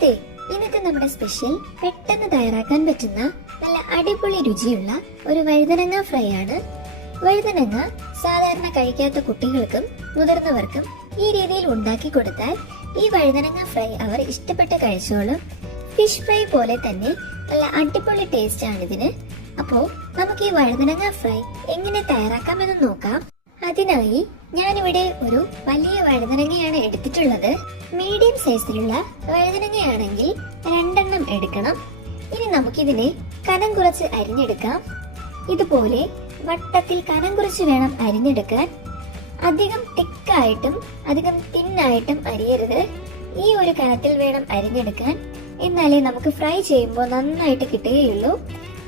അതെ, ഇന്നത്തെ നമ്മുടെ സ്പെഷ്യൽ പെട്ടെന്ന് തയ്യാറാക്കാൻ പറ്റുന്ന നല്ല അടിപൊളി രുചിയുള്ള ഒരു വഴുതനങ്ങ ഫ്രൈ ആണ്. വഴുതനങ്ങ സാധാരണ കഴിക്കാത്ത കുട്ടികൾക്കും മുതിർന്നവർക്കും ഈ രീതിയിൽ ഉണ്ടാക്കി കൊടുത്താൽ ഈ വഴുതനങ്ങ ഫ്രൈ അവർ ഇഷ്ടപ്പെട്ട് കഴിച്ചോളും. ഫിഷ് ഫ്രൈ പോലെ തന്നെ നല്ല അടിപൊളി ടേസ്റ്റ് ആണ് ഇതിന്. അപ്പോ നമുക്ക് ഈ വഴുതനങ്ങ ഫ്രൈ എങ്ങനെ തയ്യാറാക്കാമെന്ന് നോക്കാം. അതിനായി ഞാനിവിടെ ഒരു വലിയ വഴുതനങ്ങയാണ് എടുത്തിട്ടുള്ളത്. മീഡിയം സൈസിലുള്ള വഴുതനങ്ങയാണെങ്കിൽ 2 എണ്ണം എടുക്കണം. ഇനി നമുക്കിതിനെ കനം കുറച്ച് അരിഞ്ഞെടുക്കാം. ഇതുപോലെ വട്ടത്തിൽ കനം കുറച്ച് വേണം അരിഞ്ഞെടുക്കാൻ. അധികം തിക്കായിട്ടും അധികം തിന്നായിട്ടും അരിയരുത്. ഈ ഒരു കനത്തിൽ വേണം അരിഞ്ഞെടുക്കാൻ. എന്നാലേ നമുക്ക് ഫ്രൈ ചെയ്യുമ്പോൾ നന്നായിട്ട് കിട്ടുകയുള്ളൂ.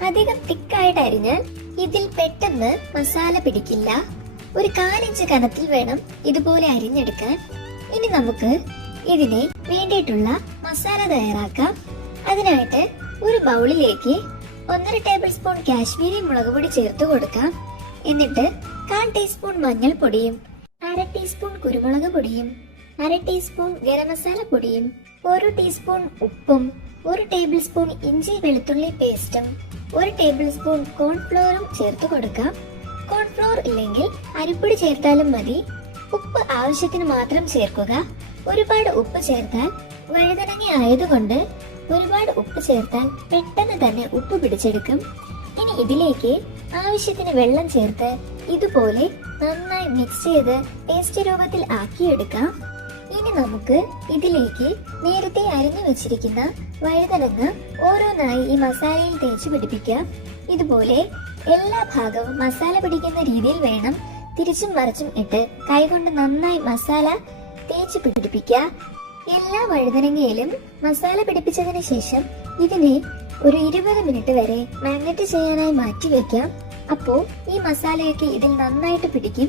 അധികം തിക്കായിട്ട് അരിഞ്ഞാൽ ഇതിൽ പെട്ടെന്ന് മസാല പിടിക്കില്ല. ഒരു 1/4 ഇഞ്ച് കനത്തിൽ വേണം ഇതുപോലെ അരിഞ്ഞെടുക്കാൻ. ഇനി നമുക്ക് ഇതിനെ വേണ്ടിയിട്ടുള്ള മസാല തയ്യാറാക്കാം. അതിനായിട്ട് ഒരു ബൗളിലേക്ക് 1.5 ടേബിൾ സ്പൂൺ കാശ്മീരി മുളക് പൊടി ചേർത്ത് കൊടുക്കാം. എന്നിട്ട് 1/4 ടീസ്പൂൺ മഞ്ഞൾപ്പൊടിയും 1/2 ടീസ്പൂൺ കുരുമുളക് പൊടിയും 1/2 ടീസ്പൂൺ ഗരം മസാല പൊടിയും 1 ടീസ്പൂൺ ഉപ്പും 1 ടേബിൾ സ്പൂൺ ഇഞ്ചി വെളുത്തുള്ളി പേസ്റ്റും 1 ടേബിൾ സ്പൂൺ കോൺഫ്ലോറും ചേർത്ത് കൊടുക്കാം. കോൺഫ്ലോർ ഇല്ലെങ്കിൽ അരിപ്പൊടി ചേർത്താലും മതി. ഉപ്പ് ആവശ്യത്തിന് മാത്രം ചേർക്കുക. ഒരുപാട് ഉപ്പ് ചേർത്താൽ വഴുതനങ്ങ ആയതുകൊണ്ട് ഒരുപാട് ഉപ്പ് ചേർത്താൽ പെട്ടെന്ന് തന്നെ ഉപ്പ് പിടിച്ചെടുക്കും. ഇനി ഇതിലേക്ക് ആവശ്യത്തിന് വെള്ളം ചേർത്ത് ഇതുപോലെ നന്നായി മിക്സ് ചെയ്ത് പേസ്റ്റ് രൂപത്തിൽ ആക്കിയെടുക്കാം. ഇനി നമുക്ക് ഇതിലേക്ക് നേരത്തെ അരിഞ്ഞു വെച്ചിരിക്കുന്ന വഴുതനങ്ങ ഓരോന്നായി ഈ മസാലയിൽ തേച്ച് പിടിപ്പിക്കാം. ഇതുപോലെ എല്ലാ ഭാഗവും മസാല പിടിക്കുന്ന രീതിയിൽ വേണം തിരിച്ചും മറിച്ചും ഇട്ട് കൈകൊണ്ട് നന്നായി മസാല തേച്ച് പിടിപ്പിക്കുക. എല്ലാ വഴുതനങ്ങയിലും മസാല പിടിപ്പിച്ചതിന് ശേഷം ഇതിനെ ഒരു 20 മിനിറ്റ് വരെ മാഗ്നറ്റ് ചെയ്യാനായി മാറ്റി വെക്കാം. അപ്പോ ഈ മസാലയൊക്കെ ഇതിൽ നന്നായിട്ട് പിടിക്കും.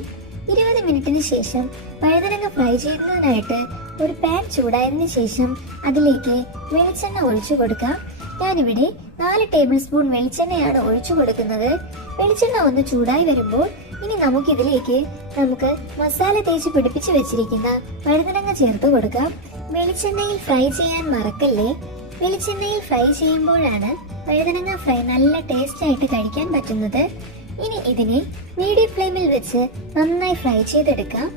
20 മിനിറ്റിന് ശേഷം വഴുതനങ്ങ ഫ്രൈ ചെയ്യുന്നതിനായിട്ട് ഒരു പാൻ ചൂടായതിനു ശേഷം അതിലേക്ക് വെളിച്ചെണ്ണ ഒഴിച്ചു കൊടുക്കാം. ഞാനിവിടെ 4 ടേബിൾ സ്പൂൺ വെളിച്ചെണ്ണയാണ് ഒഴിച്ചു കൊടുക്കുന്നത്. വെളിച്ചെണ്ണ ഒന്ന് ചൂടായി വരുമ്പോൾ ഇനി നമുക്ക് മസാല തേച്ച് പിടിപ്പിച്ച് വെച്ചിരിക്കുന്ന വഴുതനങ്ങ ചേർത്ത് കൊടുക്കാം. വെളിച്ചെണ്ണയിൽ ഫ്രൈ ചെയ്യാൻ മറക്കല്ലേ. വെളിച്ചെണ്ണയിൽ ഫ്രൈ ചെയ്യുമ്പോഴാണ് വഴുതനങ്ങ ഫ്രൈ നല്ല ടേസ്റ്റ് ആയിട്ട് കഴിക്കാൻ പറ്റുന്നത്. ഇനി ഇതിനെ മീഡിയം ഫ്ലെയിമിൽ വെച്ച് നന്നായി ഫ്രൈ ചെയ്തെടുക്കാം.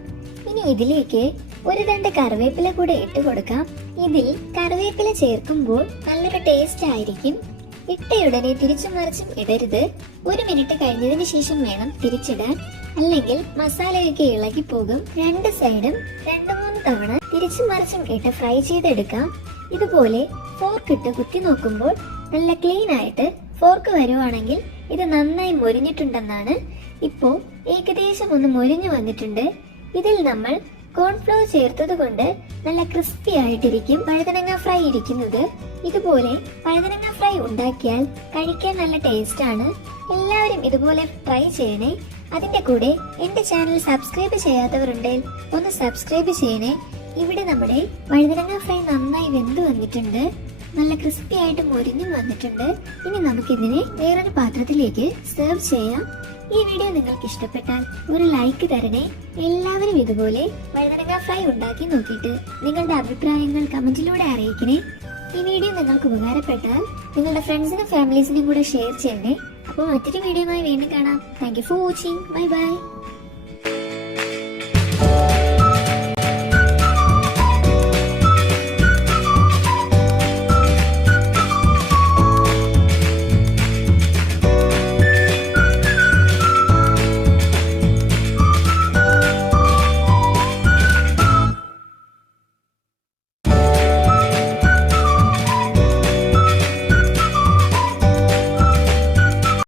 ഇനി ഇതിലേക്ക് ഒരു 2 കറിവേപ്പില കൂടെ ഇട്ട് കൊടുക്കാം. ഇതിൽ കറിവേപ്പില ചേർക്കുമ്പോൾ നല്ലൊരു ടേസ്റ്റ് ആയിരിക്കും. ഇട്ടയുടനെ തിരിച്ചും മറിച്ചും ഇടരുത്. 1 മിനിറ്റ് കഴിഞ്ഞതിന് ശേഷം വേണം തിരിച്ചിടാൻ, അല്ലെങ്കിൽ മസാലയൊക്കെ ഇളകി പോകും. 2 സൈഡും 2-3 തവണ തിരിച്ചും മറിച്ചും ഇട്ട് ഫ്രൈ ചെയ്തെടുക്കാം. ഇതുപോലെ ഫോർക്ക് ഇട്ട് കുത്തി നോക്കുമ്പോൾ നല്ല ക്ലീൻ ആയിട്ട് ഫോർക്ക് വരുവാണെങ്കിൽ ഇത് നന്നായി മൊരിഞ്ഞിട്ടുണ്ടെന്നാണ്. ഇപ്പോ ഏകദേശം ഒന്ന് മൊരിഞ്ഞു വന്നിട്ടുണ്ട്. ഇതിൽ നമ്മൾ കോൺഫ്ലോർ ചേർത്തത് കൊണ്ട് നല്ല ക്രിസ്പി ആയിട്ടിരിക്കും വഴുതനങ്ങ ഫ്രൈ ഇരിക്കുന്നത്. ഇതുപോലെ വഴുതനങ്ങ ഫ്രൈ ഉണ്ടാക്കിയാൽ കഴിക്കാൻ നല്ല ടേസ്റ്റ് ആണ്. എല്ലാവരും ഇതുപോലെ ട്രൈ ചെയ്യണേ. അതിന്റെ കൂടെ എന്റെ ചാനൽ സബ്സ്ക്രൈബ് ചെയ്യാത്തവരുണ്ടെങ്കിൽ ഒന്ന് സബ്സ്ക്രൈബ് ചെയ്യണേ. ഇവിടെ നമ്മുടെ വഴുതനങ്ങ ഫ്രൈ നന്നായി വെന്ത് വന്നിട്ടുണ്ട്. നല്ല ക്രിസ്പി ആയിട്ട് മൊരിഞ്ഞും വന്നിട്ടുണ്ട്. ഇനി നമുക്കിതിനെ വേറൊരു പാത്രത്തിലേക്ക് സെർവ് ചെയ്യാം. ഈ വീഡിയോ നിങ്ങൾക്ക് ഇഷ്ടപ്പെട്ടാൽ ഒരു ലൈക്ക് തരണേ. എല്ലാവരും ഇതുപോലെ വഴുതനങ്ങ ഫ്രൈ ഉണ്ടാക്കി നോക്കിയിട്ട് നിങ്ങളുടെ അഭിപ്രായങ്ങൾ കമന്റിലൂടെ അറിയിക്കണേ. ഈ വീഡിയോ നിങ്ങൾക്ക് ഉപകാരപ്പെട്ടാൽ നിങ്ങളുടെ ഫ്രണ്ട്സിനും ഫാമിലീസിനും കൂടെ ഷെയർ ചെയ്യണേ. അപ്പോൾ മറ്റൊരു വീഡിയോയുമായി വീണ്ടും കാണാം. Thank you for watching. Bye bye.